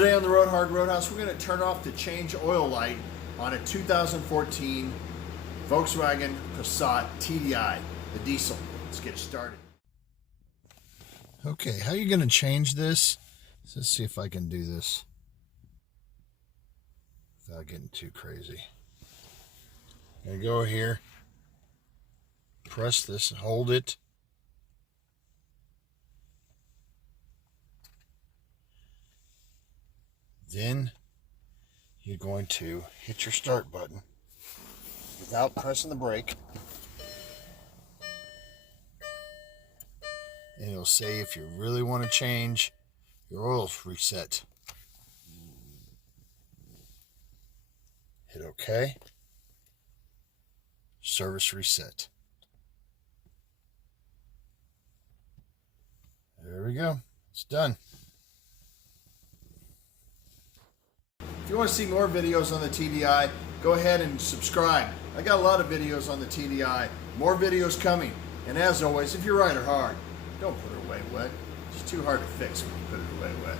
Today on the Road Hard Roadhouse, we're going to turn off the change oil light on a 2014 Volkswagen Passat TDI, the diesel. Let's get started. Okay, how are you going to change this? Let's see if I can do this without getting too crazy. I'm going to go here, press this, hold it. Then you're going to hit your start button without pressing the brake. And it'll say if you really want to change your oil reset. Hit OK. Service reset. There we go. It's done. If you want to see more videos on the TDI, go ahead and subscribe. I got a lot of videos on the TDI. More videos coming. And as always, if you ride her hard, don't put her away wet. It's too hard to fix when you put it away wet.